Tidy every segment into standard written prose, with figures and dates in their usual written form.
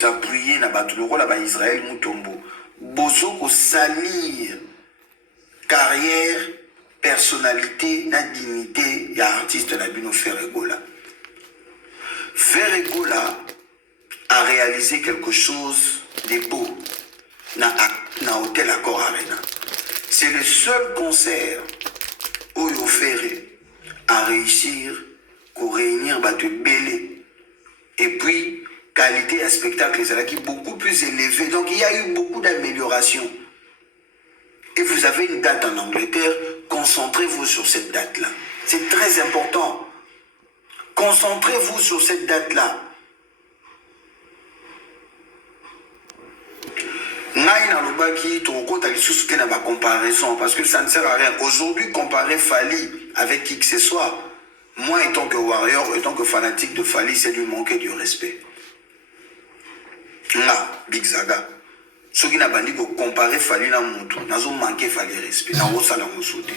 s'appuyer na batuloko la ba Israël Mutombo. Bozo ko salir carrière, personnalité, na dignité ya artiste na bino Ferregola. Ferregola a réalisé quelque chose de beau na Hôtel Accor Arena. C'est le seul concert où il fait à réussir à réunir Batu Belé. Et puis, qualité à spectacle qui est beaucoup plus élevée. Donc, il y a eu beaucoup d'améliorations. Et vous avez une date en Angleterre, concentrez-vous sur cette date-là. C'est très important. Concentrez-vous sur cette date-là. Comparaison, parce que ça ne sert à rien. Aujourd'hui, comparer Fally avec qui que ce soit, moi étant que warrior, étant que fanatique de Fally, c'est lui manquer du respect. Là, Big Zaga. Ce qui n'a pas dit que comparer Fally na Moutou, n'a pas manqué Fally respect. N'a pas la moussouté.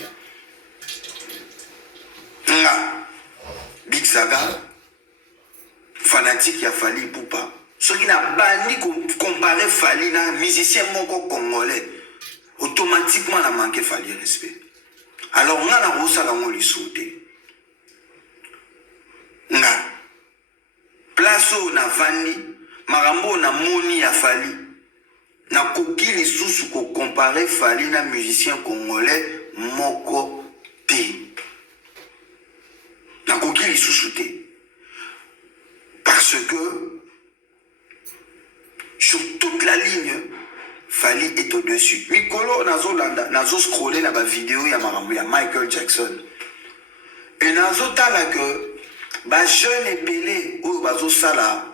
Là, Big Zaga, fanatique ya Fally Poupa. Ce qui n'a pas dit que comparer Fally na musicien moko congolais, automatiquement n'a manqué Fally respect. Alors, on a la rosa la moussouté. Nga place où na vandi marambo na moni ya Fally na koki lisusu ko comparer Fally na musicien congolais moko te na koki lisusu te parce que sur toute la ligne Fally est au-dessus. Mikolo nazo scroller na ba vidéo ya marambo ya Michael Jackson et nazo tala que ba jeune épelé ou bazo sala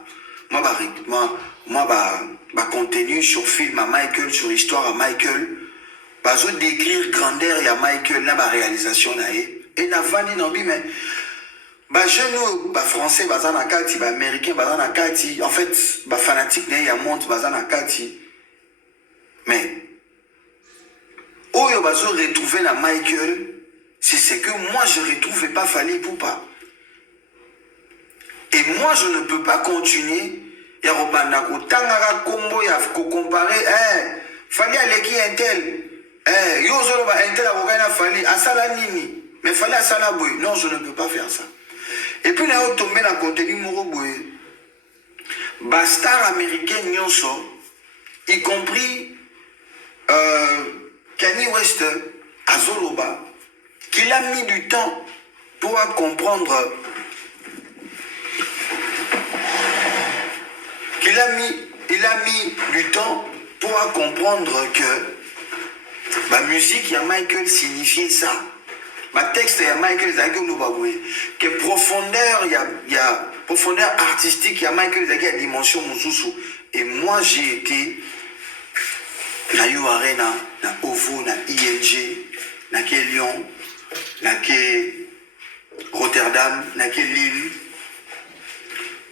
moi contenu sur film à Michael, sur histoire à Michael, bazo décrire grandeur ya Michael na ba réalisation na et na vandi nambi mais ba jeune ou ba français baza na kati ba américain baza na kati en fait ba fanatique na ya monte baza na kati mais oyo bazo retrouver na Michael c'est ce que moi je retrouvais pas Fally Poupa. Et moi, je ne peux pas continuer. Il y a Robanda Tangara Combo, il y a comparer. Fally Aleki Intel. Yozoloba Intel a Fally. Asala Nini. Mais Fally Asala Boy. Non, je ne peux pas faire ça. Et puis, il y a tombé dans le contenu Moroboy. Bastar américain Nyonso, y compris Kanye West, Azoloba, qu'il a mis du temps pour comprendre. Il a mis du temps pour comprendre que ma musique, ya Michael signifiait ça. Ma texte, ya Michael que profondeur, il y a profondeur artistique, ya Michael Zaki a dimension Moussousou. Et moi, j'ai été na You Arena, na OVO, na ING, na Lyon, na Rotterdam, na Lille,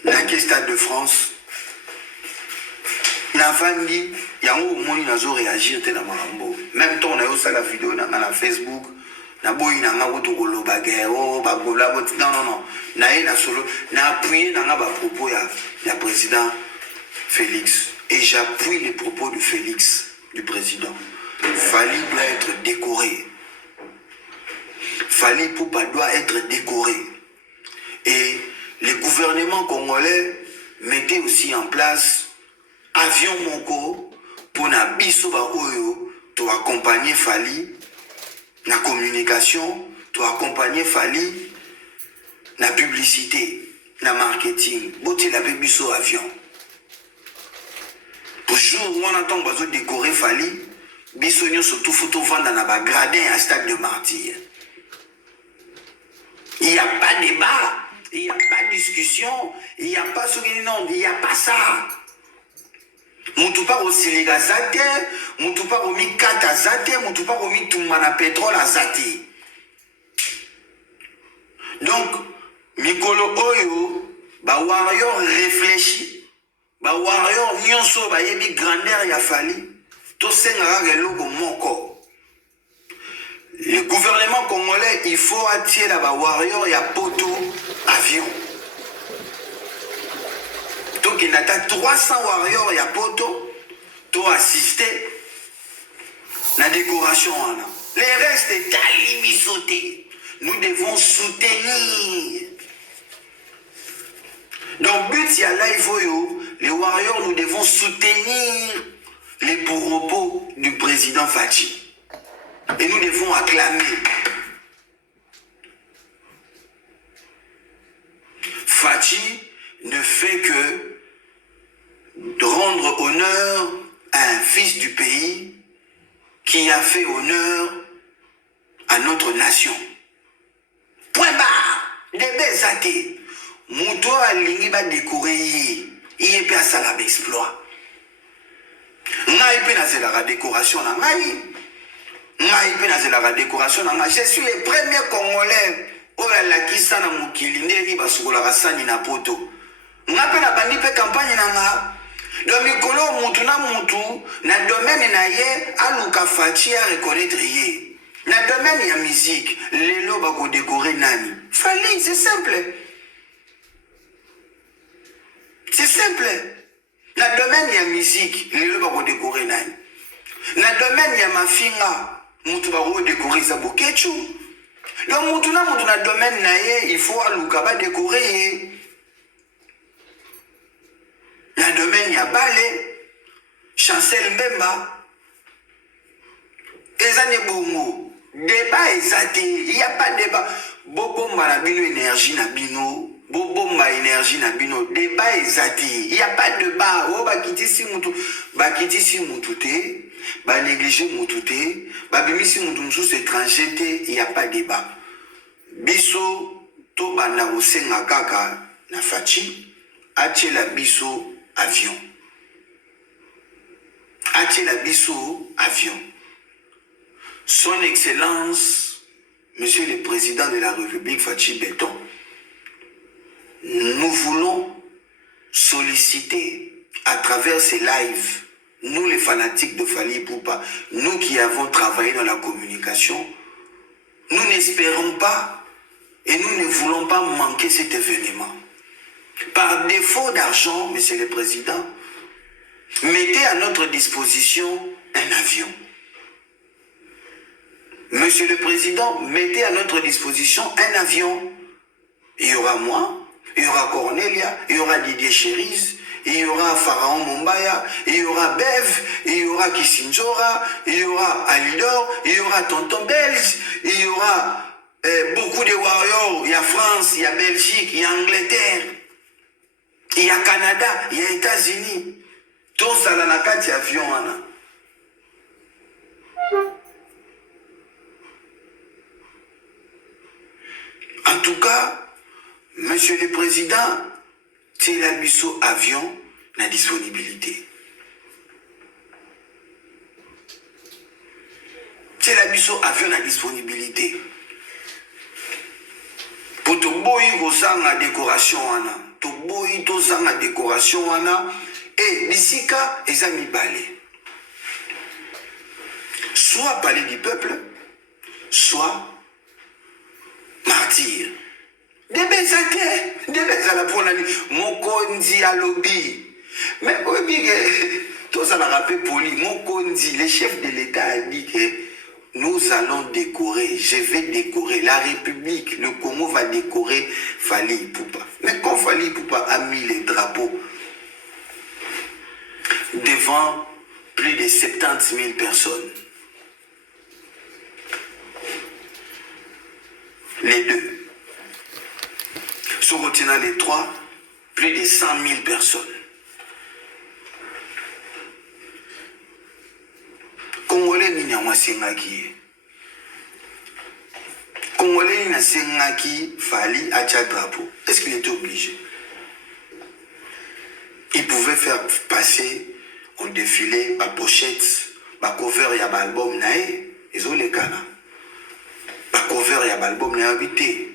na Stade de France. Navandi, yango moni nazo réagir te na marambo. Même temps on a aussi la vidéo na Facebook, na boyi na nga boto koloba guerre, ba bola bot non. Na solo, na appuyé na nga ba propos ya président Félix et j'appuie les propos de Félix du président. Fally doit être décoré. Fally Poupa doit être décoré. Et les gouvernements congolais mettaient aussi en place avion moko pour na biso ba oyo to accompagner Fally na communication, to accompagner Fally na publicité, na marketing. Boti la biso avion. Pour jour où on entend bazo décorer Fally, biso nyo surtout photo vendre na ba gradin à Stade de Martyrs. Il n'y a pas de débat, il n'y a pas de discussion, il n'y a pas non, il n'y a pas ça. Mutupa osiliga zate, mutupa omi kata zate, mutupa omi tumana pétrole azate. Donc, Mikolo Oyo, ba warrior réfléchi, ba warrior nyonso ba yebi grandeur ya Fally, to senga reloko moko. Le gouvernement congolais, il faut attirer la ba warrior ya poto avion. Donc il y a 300 warriors ya poto, to assister la décoration. Les restes est alimisoté. Nous devons soutenir. Donc but ya là il faut les warriors, nous devons soutenir les propos du président Fachi. Et nous devons acclamer. Fachi ne fait que de rendre honneur à un fils du pays qui a fait honneur à notre nation. Point barre. Des belles athées. Mouto a lingi ba décorer. Il est pas ça la exploit. Ngai pe na la décoration na ngai. Ngai pe na la décoration na ngai. Je suis le premier Congolais. Oya lakisa na mukili ndeni basukola kasani na poto. Nga pe na bandi pe campagne na nga. Do mikolo mutu na mutu na domaine na ye aluka Fachi a reconnaître ye. Na domaine ya musique, lelo bako décorer nani. Fali, c'est simple. C'est simple. Na domaine ya musique, lelo bako décorer nani. Na domaine ya mafinga, mutu bako décorer za bokechu. Donc, dans le domaine, il faut décorer. Dans le domaine, il y a Balé, Chancel Mbemba, Ezane Bongo. Débat exact, il n'y a pas de débat. Bobomba na bino énergie na bino, Bobomba énergie na bino, débat exact. Il n'y a pas de débat. Oh, bakitisi mutu te, ba négliger mutu te, ba bimisi mutu msusu étranger te, il n'y a pas de débat. Biso to banda osenga kaka na Fachi, achela biso avion. Achela biso avion. Son Excellence, Monsieur le Président de la République Fachi Béton, nous voulons solliciter à travers ces lives, nous les fanatiques de Fally Ipupa, nous qui avons travaillé dans la communication, nous n'espérons pas et nous ne voulons pas manquer cet événement. Par défaut d'argent, Monsieur le Président, mettez à notre disposition un avion. Monsieur le Président, mettez à notre disposition un avion. Il y aura moi, il y aura Cornelia, il y aura Didier Cherise, il y aura Pharaon Mombaya, il y aura Bev, il y aura Kissinjora, il y aura Alidor, il y aura Tonton Belge, il y aura beaucoup de warriors. Il y a France, il y a Belgique, il y a Angleterre, il y a Canada, il y a États-Unis. Tout ça dans la carte avion. En tout cas, Monsieur le Président, c'est la biso avion na disponibilité. C'est la biso avion na disponibilité. Pour te boyi kozanga décoration wana, to boyi to zanga décoration wana, et bisika eza mibale. Soit palais du peuple, soit martyr. Des bezate, des bezala pour l'année. Mokondi à lobby. Mais oui, tout ça l'a rappelé poli. Mokondi, le chef de l'État a dit que nous allons décorer, je vais décorer. La République, le Congo va décorer Fally Ipupa. Mais quand Fally Ipupa a mis les drapeaux devant plus de 70 000 personnes, les deux, sur retenant les trois, plus de 100 000 personnes. Congolais n'y sengaki. Congolais n'a sengaki Fally acha drapeau. Est-ce qu'il était obligé? Il pouvait faire passer en défilé ma pochette, ma cover ya album nae, ils ont les canards. Ma cover ya album nae habité.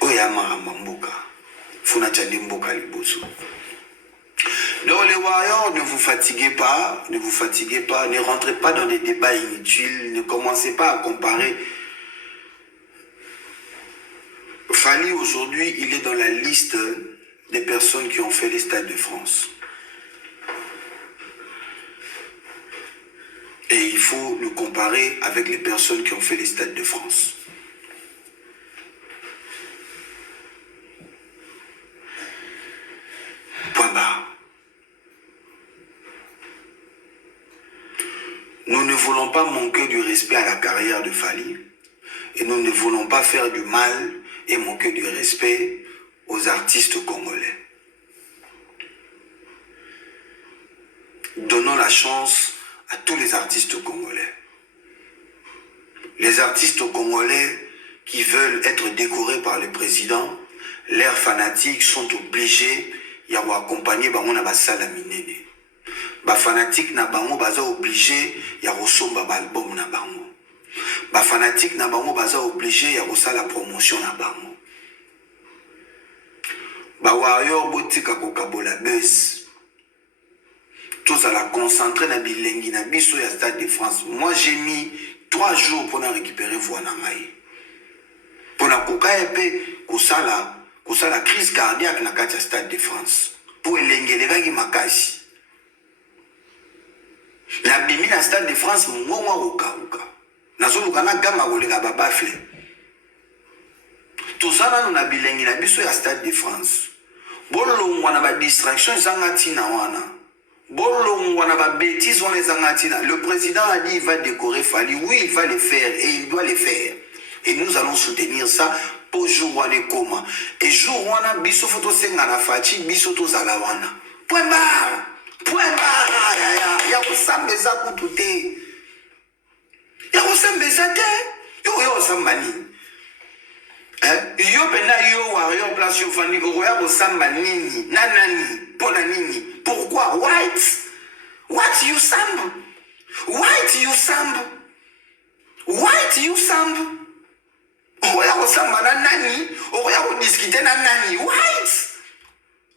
Oyama Mamboka, Funa Tchandimboka Liboso. Donc les warriors, ne vous fatiguez pas, ne vous fatiguez pas, ne rentrez pas dans des débats inutiles, ne commencez pas à comparer. Fally aujourd'hui, il est dans la liste des personnes qui ont fait les Stades de France. Et il faut le comparer avec les personnes qui ont fait les Stades de France. Point barre. Nous ne voulons pas manquer du respect à la carrière de Fally et nous ne voulons pas faire du mal et manquer du respect aux artistes congolais. Donnons la chance à tous les artistes congolais. Les artistes congolais qui veulent être décorés par le président, leurs fanatiques sont obligés d'accompagner bango basala minene. Ba fanatique na bango baza obligé ya kosomba ba album na bango. Ba fanatique na bango baza obligé ya kosala promotion na bango. Ba warrior botika kokabola buzz. Tous à la concentrer na bilengi na biso ya Stade de France. Moi j'ai mis 3 jours pour récupérer voix na ngai. Pour na koka epé kosala crise cardiaque na kati ya Stade de France. Pour elengelekaki makasi. La bimi na Stade de France ngomwa okauka. Nazoluka na gama koleka babafle. Tozana no na bilengi na biso ya Stade de France. Bolongwa na ba distraction ezanga tina wana. Bolongwa na ba bêtises wana ezanga tina. Le président a dit il va décorer Fally. Oui, il va le faire et il doit le faire. Et nous allons soutenir ça pour jour wana koma. Et jour wana biso photo senga na fachi biso tozala wana. Point barre. Point barre. Ya kosambeza kutu te. Ya kosambeza te. Yo sambani. Yo pena yo warrior place yo fani oya kosamba nini. Nanani. Pona nini. Pourquoi? What you samb? White you samb? White you samb? Oya kosamba na nani? Oya kodiscuter na nani?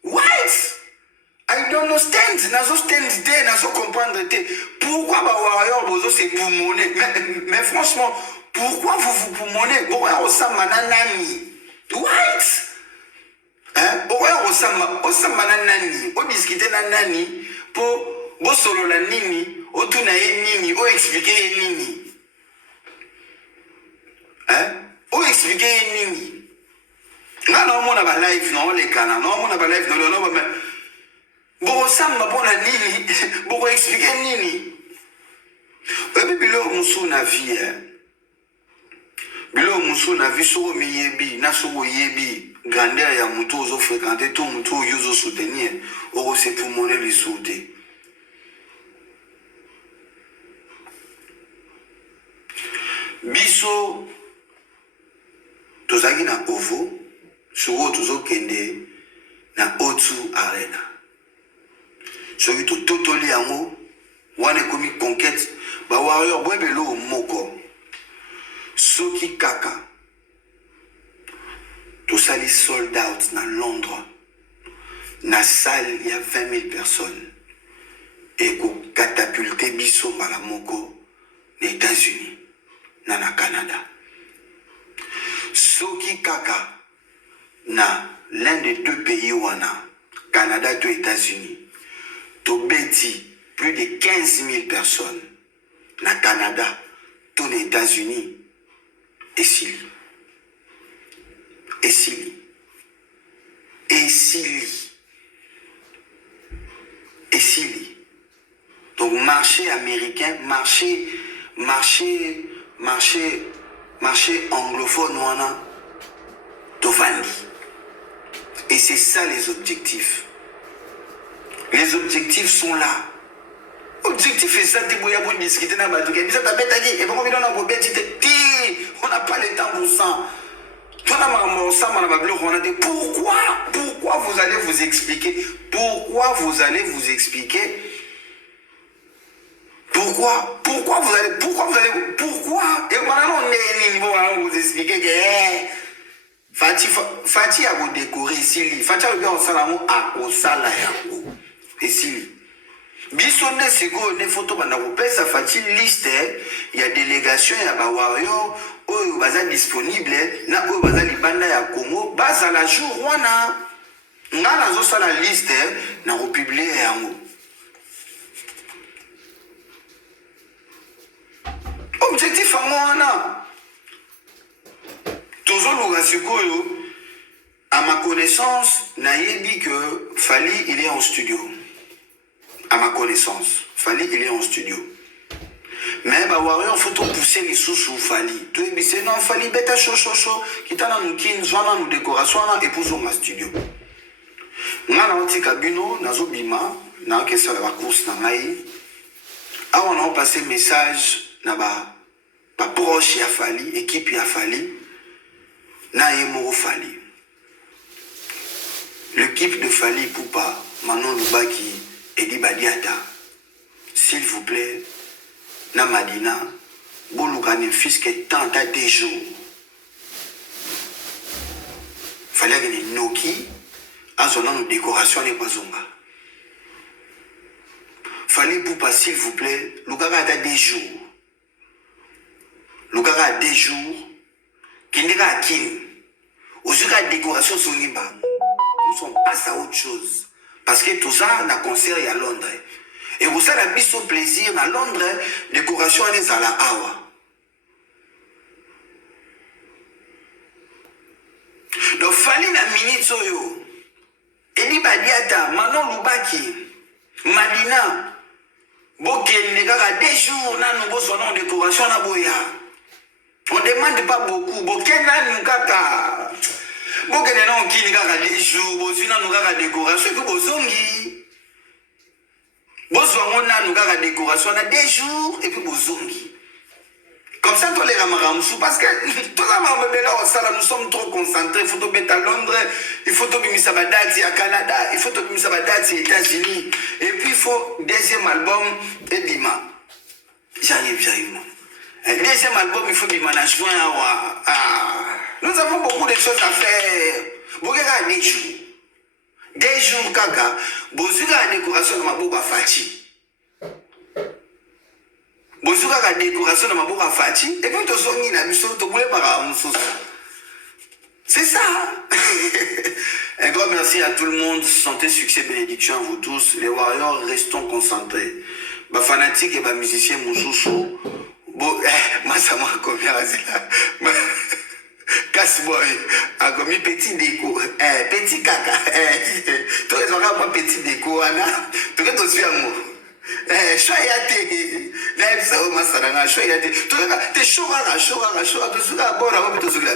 White? I don't understand. Nazo stand te, nazo comprendre te. Pourquoi ba warrior bozo se poumonner? Mais franchement, pourquoi vous poumonner? Oya kosamba na nani? White? Oya kosamba na nani? O discuter na nani? Po bo solo la nini? O tuna ye nini? O expliquer ye nini? O expliquer ye nini? Nga na omona ba live na olekana, na omona ba live na olekana, mais boko samba pona nini? Boko expliquer nini? Ebi bilo musu na vie, bilo musu na vie soko miyebi, na soko yebi, grandeur ya mutu ozo fréquenter, tout mutu ozo soutenir, oko se poumoner li soute. Biso tozaki na ovo, soko tozo kende na Otsu Arena. Soki to totoli yango, wane komi conquête, ba warrior bwebelo moko. Soki kaka, to sali sold out na Londres, na salle il y a 20 000 personnes, et ko catapulté biso mala moko, na États-Unis, na Canada. Soki kaka, na l'un des deux pays wana, Canada to États-Unis, Tobeti, plus de 15 000 personnes. Na Canada, tous les États-Unis, et Sili. Donc marché américain, marché anglophone, wana, Tovani. Et c'est ça les objectifs. Les objectifs sont là. Objectif est ça, pour discuter dans la et on n'a pas le temps pour ça. Pourquoi vous allez vous expliquer? Pourquoi vous allez vous expliquer? Pourquoi et maintenant on vous expliquer que Fati a vous décorer ici. Fati a bien au salamo à au salaire. Ici. Bisonne sego ne photo bana kopesa Fati liste ya délégation ya ba warrior oyo baza disponible na oyo baza libanda ya Congo baza la jour wana nga nazosala liste na republie yango. Objectif yango wana tozoluka sikoyo. À ma connaissance, nayebi que Fally il est en studio. À ma connaissance, Fally il est en studio. Mais bah Warrior faut tout pousser les sous Fally. Tu es c'est non Fally beta chaud qui t'a nous kin soit nous décoration et pour ma studio. Nga na oti kabino nazo bima na ke sala ba course na ngai. Ah on a passé message na ba proche ya Fally, équipe ya Fally na yemo Fally. L'équipe de Fally Poupa, Manon Lubaki, Edi Badiata, s'il vous plaît, na Madina, Boulugane fils qui est tant à des jours. Fallait que les Noki, à son nom de décoration n'est pas zonga. Fally Poupa, s'il vous plaît, Lugara a des jours. Lugara a des jours, qui n'est pas à qui. Aujourd'hui, la décoration zongiba. On passe à autre chose. Parce que tout ça, on a concert à Londres. Et vous savez, la mise au plaisir à Londres, décoration est à la Awa. Donc, Fally na minute soyo. Edi Badiata, Manon Lubaki, Madina, Boken, Negara, des jours, on a nouveau son nom de décoration à Boya. On ne demande pas beaucoup. Boken, Nukaka. Bon, que non, qui n'y a des jours, bozuna nous a décoration, que bozongi. Bozona nous a décoration, on a des jours, et puis bozongi. Comme ça, tous les ramaramsou, parce que tout ça, nous sommes trop concentrés. Il faut tout mettre à Londres, il faut tout mettre à Badati, à Canada, il faut tout mettre à Badati, aux États-Unis. Et puis, il faut deuxième album, et Bima. J'arrive. Deuxième album, il faut Bima, na juin, nous avons beaucoup de choses à faire. Vous regardez des jours. Des jours, kaka. Vous regardez la décoration de ma boue à Fati. Vous regardez la décoration de ma boue à Fati. Et puis, tu as la mission, tu voulais pas c'est ça. Un grand merci à tout le monde. Santé, succès, bénédiction à vous tous. Les Warriors, restons concentrés. Les fanatiques et les musiciens, Moussoussou. Bon, moi, ça m'a commis à là. Casse-boy, a commis petit déco, petit caca, tous les gens ont petit déco, tout le monde suit un mot. Choyate, là, ça va m'assailler, choyate, tout le monde, t'es chaud, tout ce là, bon, on va tout ce là.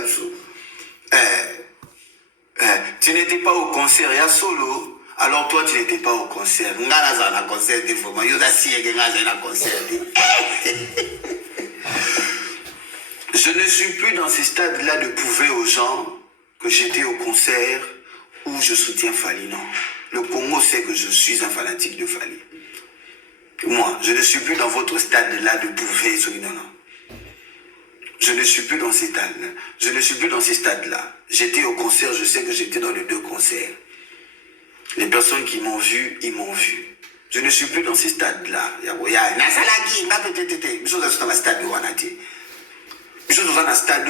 Tu n'étais pas au concert, il y a solo, alors toi, tu n'étais pas au concert. Ngana za na concert, des fois, il y a aussi un concert. Je ne suis plus dans ces stades-là de prouver aux gens que j'étais au concert où je soutiens Fally. Non. Le Congo sait que je suis un fanatique de Fally. Moi, je ne suis plus dans votre stade-là de prouver. Non. Je ne suis plus dans ces stades-là. Je ne suis plus dans ces stades-là. J'étais au concert, je sais que j'étais dans les deux concerts. Les personnes qui m'ont vu, ils m'ont vu. Je ne suis plus dans ces stades-là. Dans un stade,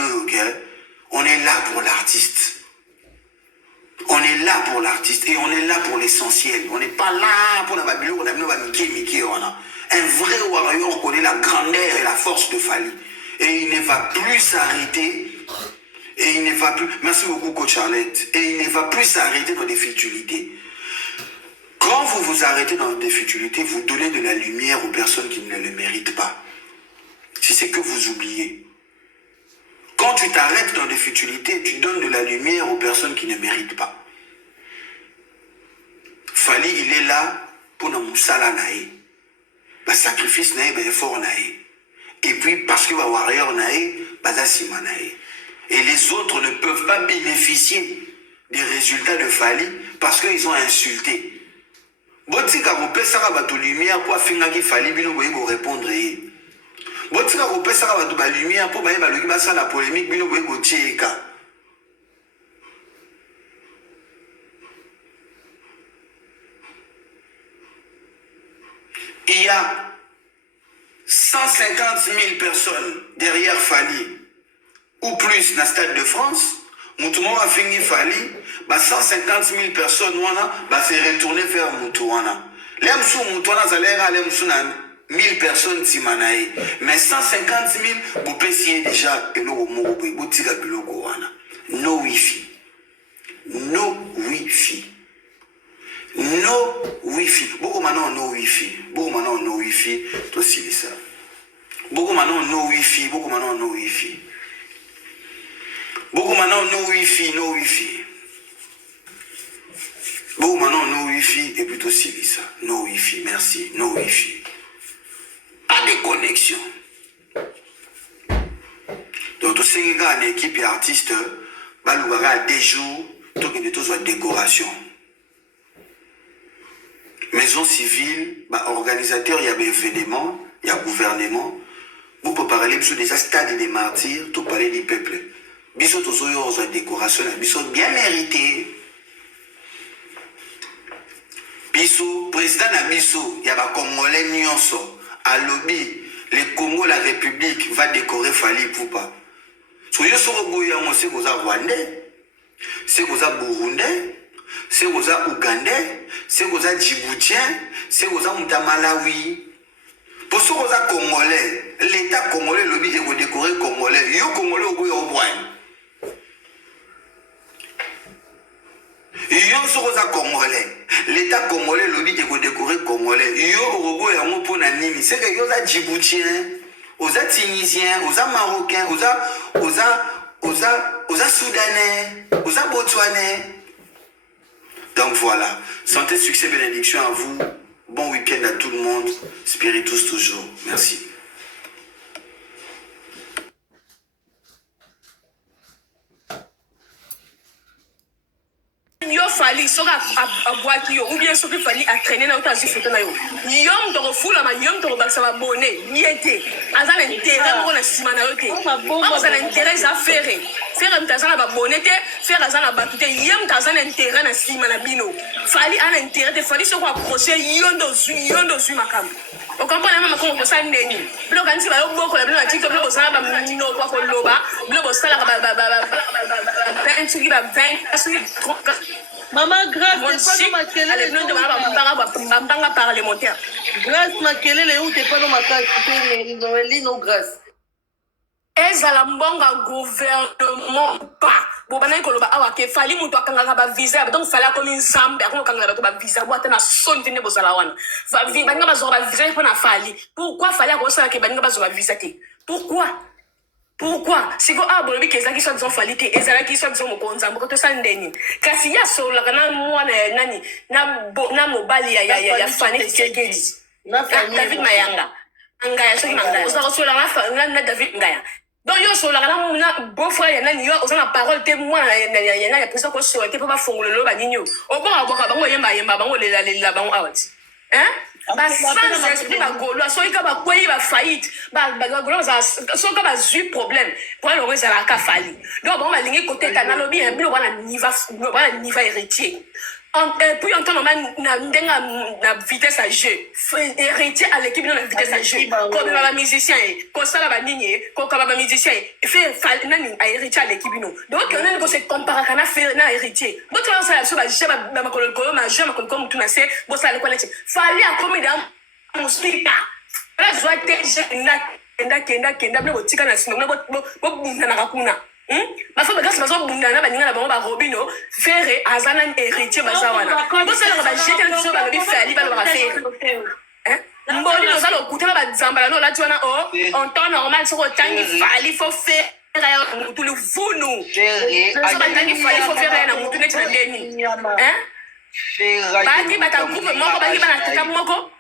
on est là pour l'artiste. On est là pour l'artiste et on est là pour l'essentiel. On n'est pas là pour la Babylone, on a un vrai warrior connaît la grandeur et la force de Fally. Et il ne va plus s'arrêter. Et il ne va plus. Merci beaucoup, coach Charlotte. Et il ne va plus s'arrêter dans des futilités. Quand vous vous arrêtez dans des futilités, vous donnez de la lumière aux personnes qui ne le méritent pas. Si c'est que vous oubliez. Quand tu t'arrêtes dans des futilités, tu donnes de la lumière aux personnes qui ne méritent pas. Fally, il est là pour nous moussala nae. Le sacrifice nae, ben effort nae. Et puis, parce que le warrior nae, bazasima nae. Et les autres ne peuvent pas bénéficier des résultats de Fally parce qu'ils ont insulté. Botika kopesa ba to lumière pour finga ki Fally bino boyebo répondre. Botika kopesa ba to ba lumière pour bayeba loki basa la polémique bino boyebo tieka. Il y a 150 000 personnes derrière Fally ou plus dans le Stade de France Moutouma a fini Fali, 150 000 personnes s'est retourné vers Moutouana. L'aime sous Moutouana, ça l'air à l'aime sous 1000 personnes Timanae. Mais 150 000, vous payez déjà et l'eau Morobo, vous tirez le logo. No Wi-Fi. No Wi-Fi. No Wi-Fi. Beaucoup maintenant no Wi-Fi. Beaucoup maintenant no Wi-Fi. Toi, c'est ça. Beaucoup maintenant no Wi-Fi. Beaucoup maintenant no Wi-Fi. Beaucoup maintenant no Wi-Fi. No Wi-Fi. Beaucoup maintenant no Wi-Fi. Et plutôt c'est ça. No Wi-Fi. Merci. No Wi-Fi. Pas de connexion. Donc, tous ces gars, une équipe d'artistes, il a des jours, tout qui est tous en décoration. Maison civile, organisateur, il y a des événements, il y a gouvernement. Vous pouvez parler sur des stades des martyrs, tout parler du peuple. Bisous tous en décoration, bisous bien mérité. Bisous, président na bisous, il y a des Congolais nyonso. À lobby, les Congo, la République va décorer Fali Poupa. Soyez sur le Goya, c'est que vous avez Rwandais, c'est que vous avez Burundais, c'est que vous avez Ougandais, c'est que vous avez Djiboutien, c'est que vous avez Malawi. Pour ceux que vous avez Congolais, l'État congolais, lobby, est pour décorer Congolais. Yo Congolais, au Goya, au Boine. Yo sokoza congolais, l'État congolais lobby est pour décorer congolais. Yo robo ya mo pona nini, c'est que yo za djiboutien, oza tunisien, oza marocain, oza soudanais, oza botswanais. Donc voilà, santé, succès, bénédiction à vous. Bon week-end à tout le monde. Spiritus toujours. Merci. Yo Fali soka abwaki yo ou bien soki Fali a traîné na utazi photo na yo yom to fula ma yom to baksa ba bonnet yete azana intérêt mo na sima na yo te azana intérêt za faire mtazana ba bonnet te faire azana batute yom tazana intérêt na sima na bino Fali ana intérêt te Fali soko approcher yondo zui makam o comprendre même comment ça ndeni blo kanti ba yo boko la blo na TikTok blo za ba mino kwa ko loba blo sala ba pentuki ba 20 Maman, grâce, c'est pas dans ma Bambanga parlementaire. Grâce, ma kelele, où t'es pas dans ma tête, tu non grâce. Ezala mbonga gouvernement pas. Bobana koloba awa ke fali mutu akanga ba visa donc fala comme une zambe akanga kanga ba visa boate na sonte ne bozala wana. Va vi banga bazo ba visa pour na fali. Pourquoi fali akosala ke banga bazo ba visa te? Pourquoi? Si go abolobi ke ezaki soit fali te ezalaki soit mo konza mboko to sandeni. Kasi ya sola kana mwana nani na mobali ya fani Tshisekedi. Na famille David Mayanga. Ngaya soki ngaya. Osa sola na David Ngaya. Donc yo sola kana beau-frère nani yo osana parole te mwana ya pesa ko sola te pa fongolo ba ninyo. Oboka boka bango yemba bango lela bango awati. Hein? Ba sans esprit ba golo so ika ba kwei ba faillite ba golo za so ka ba zu problème pour le reza la ka fali donc bon ba lingi côté ta na lobi un bilo wana niva héritier puis on entend na vitesse à jeu héritier à l'équipe dans la vitesse à jeu comme ba musicien ko sala ba nini ko ka ba musicien fait nani à héritier à l'équipe non donc on a ko se comparer kana faire na héritier bo to ça so ba jeba ba makolo ko ma jema ko comme tout na se bo sala ko leti fali a comme dans mon speaker la joie kenda blo tika na sino bo bunda na kakuna ma fa bagas bazo bunda na baninga na bango ba robino faire azana héritier bazawana bo sala ba jeter na so ba bi fali ba faire mboli no sala okutela ba zambala no lati wana en temps normal so tangi fali faut faire tout le vunu so ba tangi fali faut faire na mutu netina deni baki bata groupe moko baki bana tata moko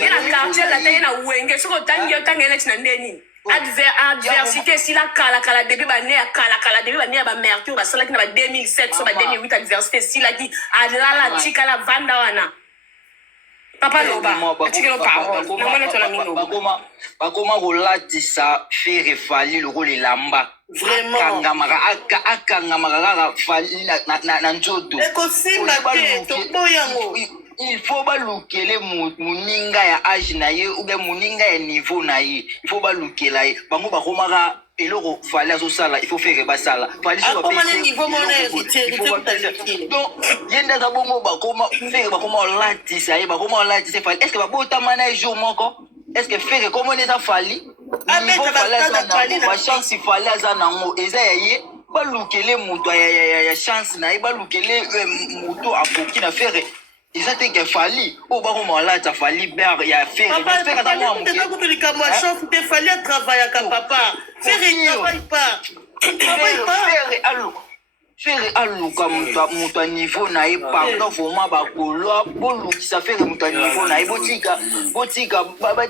ina quartier la taille na wenge soko tangi netina deni adversité si la kala début ba né kala début ba né ba mercure ba sala ki na ba 2007 so ba 2008 adversité si la ki adala tika la vanda wana papa loba atikelo parole na mwana tona mino bakoma kolatisa faire Fali le rôle lamba vraiment akangamaka kaka Fali na nzoto il faut balukele muninga ya âge na ye ou bien muninga ya niveau na ye il faut balukela ye bango bakomaka eloko fallait azosala il faut faire basala fallait comment le niveau mon héritier donc yende za bongo bakoma faire bakoma olatisa ye bakoma olatisa fallait est-ce que babotama na jour moko est-ce que faire comment les a fallu niveau fallait ça chance fallait aza nango eza ya ye balukele mutu ya chance na ye balukele mutu akoki na faire ils ont été que fallait au bar au là ça fallait bien il y a fait papa tu fallait travailler avec papa faire il travaille pas faire aluka mutu niveau na ye pardon vraiment bakolo bolukisa faire mutu niveau na ye botika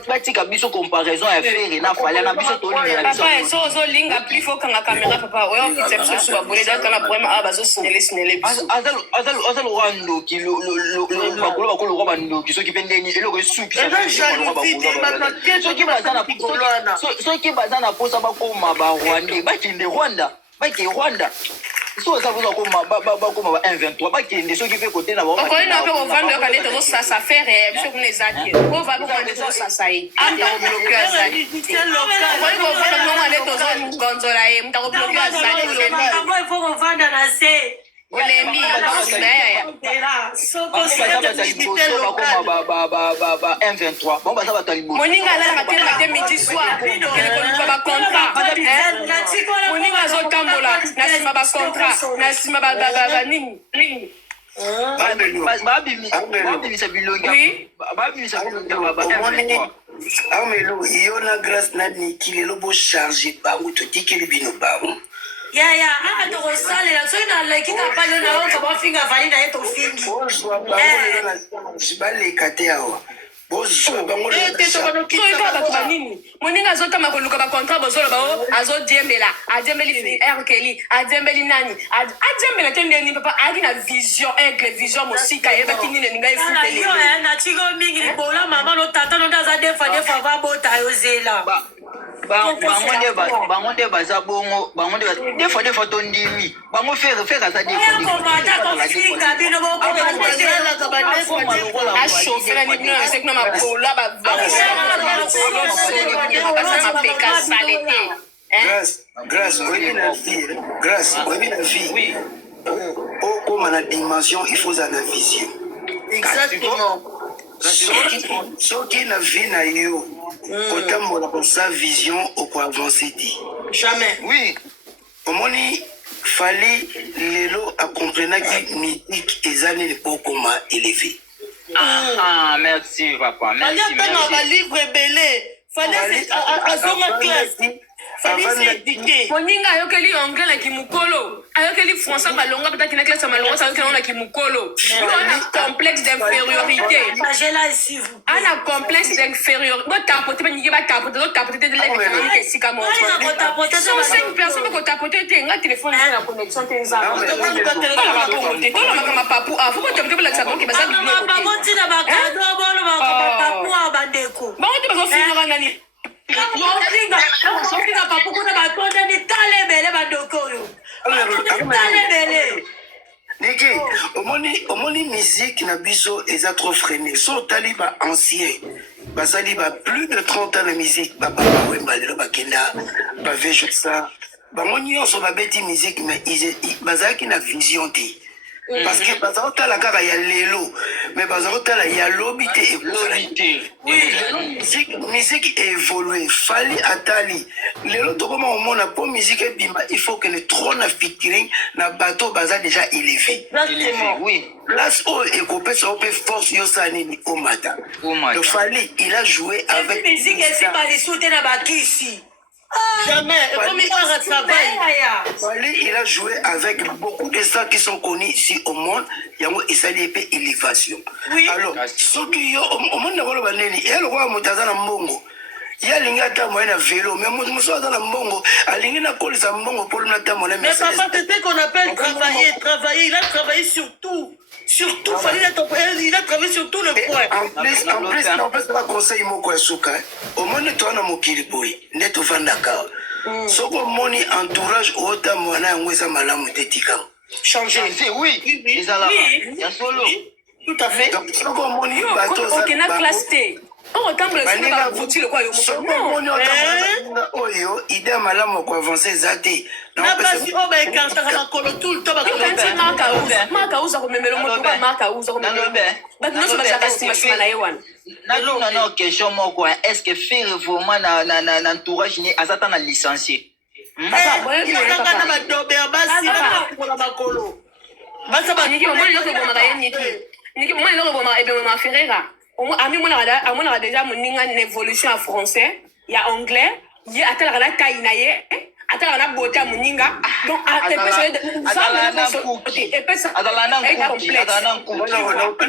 batika biso comparaison ya faire na fallait na biso tolinga na biso papa so zo linga plus faut kanga caméra papa oyo kitse biso babole data la problème aba zo signaler biso azalo rando ki lo bakolo bandoki soki pendeni eloko esuki soki bazana posa bakoma ba Rwanda bakinde Rwanda so ça vous a comme ba 123 bakinde soki pe côté na ba ko ina pe ovando ka neto zo sa faire biso kuna ezaki ko va ko neto sa sai anda ko bloquer azaki ko ovando no neto zo gonzola e mta ko bloquer azaki il faut ovando na se olembi moninga alalaka te mate midi soir koluka bacontrat moninga azotambola na nsima bacontrat na nsima banini babimisa bilongi babimisa bilongi Armelo, yo na grâce na niki lelo bo charger bango totikeli bino bango. Ya, to kosalela so ina like ita palo na o ka finga vali na eto fingi. Bozwa bango na sibale kate awa. Bozwa bango na banini. Moninga azotama koluka ba contrat bozolo ba azodiembela, adiembeli RKL, adiembeli nani, adiembela tendeni papa ali na vision, aigle vision mosika yeba kinine ninga ifutele. Yo na chigo mingi libola mama no tata no ndaza defa va bota yozela. bango nde baza bongo bango nde defa tondimi bango faire ça Grâce, oui, la vie. Comme à la dimension, il faut la vision. Exactement. Ce qui est la vie na yo, autant pour sa vision au quoi avancer dit. Jamais. Oui. Au moment fallait les lots à comprendre que mythique et années pour comment élevé. Ah, merci papa. Merci. Fallait livre belé. Fallait à classe. moninga ayokeli anglais na kimukolo ayokeli français balonga peut-être na classe malonga ça ayokeli na kimukolo on a complexe d'infériorité ana complexe d'infériorité bo tapoter ba nyike ba tapoter do tapoter de l'économie sika mo so 5 personnes ko tapoter te nga téléphone na connexion te nza ma papu a faut que tu me la sabon ki baza bibliothèque ba konti na ba kado bolo ba papu a bandeko ba konti ba zo finira nani Niki, omoni musique na biso eza trop freiné. So taliba ancien. Basali ba plus de 30 ans de musique. Ba wemba lelo bakenda. Ba vejo ça. Ba moni on so ba beti musique mais bazaki na vision ti. Parce que bazota la kaka ya lelo mais bazota la ya lobité et musique évolué fallait atali lelo to comment on mona pour musique bimba il faut que le trône à featuring na bateau baza déjà élevé. Oui. Place où écopé ça peut force yo sanini au matin. Le fallait il a joué avec musique et c'est pas les sauter na bakisi. Jamais. Il a joué avec beaucoup de stars qui sont connus ici au monde. Il y a eu une élévation. Oui. Alors, ceux qui au monde il y a le roi Moutazana Mbongo. Il y a l'ingata moyen vélo, mais Moutazana Mbongo, à l'ingata colisa Mbongo pour le natamon. Mais papa, c'est ce qu'on appelle travailler. Il a travaillé sur tout. Surtout, il a travaillé sur tout le point. En plus, on va conseiller mon souka. Au monde, tu as un mot qui est boy. Net au Vandaka. Ce qu'on moni entourage, autant mon angoisse malamu tetika. Changer. Oui. Il y a solo. Tout à fait. Donc, ce qu'on moni bateau. Ok, na classe T. Oh, otambola soka vutile kwa yo moko oyo idée malamu ko avancer ezate na basi o ba ekartaka makolo tout le temps marka uza komemela moto ba marka uza komemela ba nyonso bazaka sima na ye wana na no question moko est-ce que faire vraiment na entourage ni azata na licencié ezanga na badober basi bakola makolo basa niki mona yo kebomaka ye niki mona yo kebomaka ebemaka ferera ami amonaka déjà moninga na évolution ya français ya anglais ye atalaka na taille na ye atalaka na beauté ya moninga donc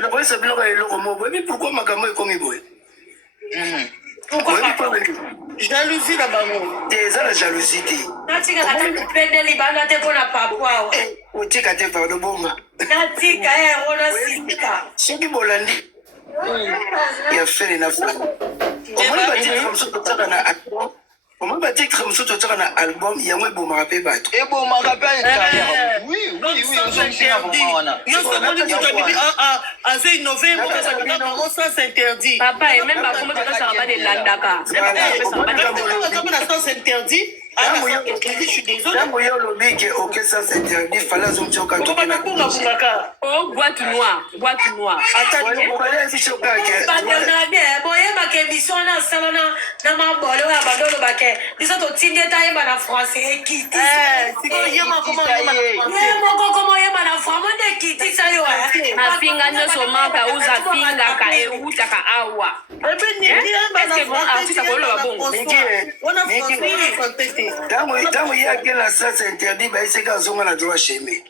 okoyesa biloko ya eloko moko oyebi pourkui makambo ekomi boye jalousie na bango te eza na jalousie te natika pende libanda te mpona papwa otika te pardon bonga natika wana sika soki bolandi ya fere na fere omoni batitre mosusu totaka na album omoni batitre mosusu totaka na album yango ebomaka mpe bato ebomaka mpe nyonso omoni moto abibi azo innove mokasaka bango sans interdit papa et même bakombo tokasaka badelandaka ozomona sans interdit je suis désolé ntango yo olobi ke oke sans interdit fale azomtioka tokobakabungabungaka boîte noire boyebaka emission wana asala na mabole oyo abandi olobake biso totindi ete ayeba na français ekiti ye moko koma oyeba na vraiment nde ekitisa yo mafinga nyonso maka uza fingaka eutaka awa artiste akoloba bongo ntango ye ake na sens interdit baeseka azonga na droit chemin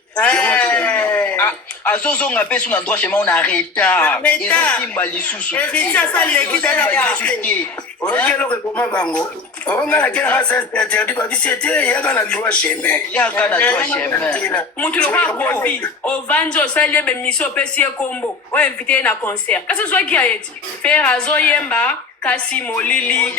azozonga mpe so na droit chemin ona retard ezosimba lisusu oyoki eloko ekoma bango onga nakelaka sens interdit babisi ete yaka na droit chemin mutu lokola kofi ovandi osali ye bemission opesi ye kombo oinvite ye na concert kasi ozwaki ya eti fere azoyemba kasi molili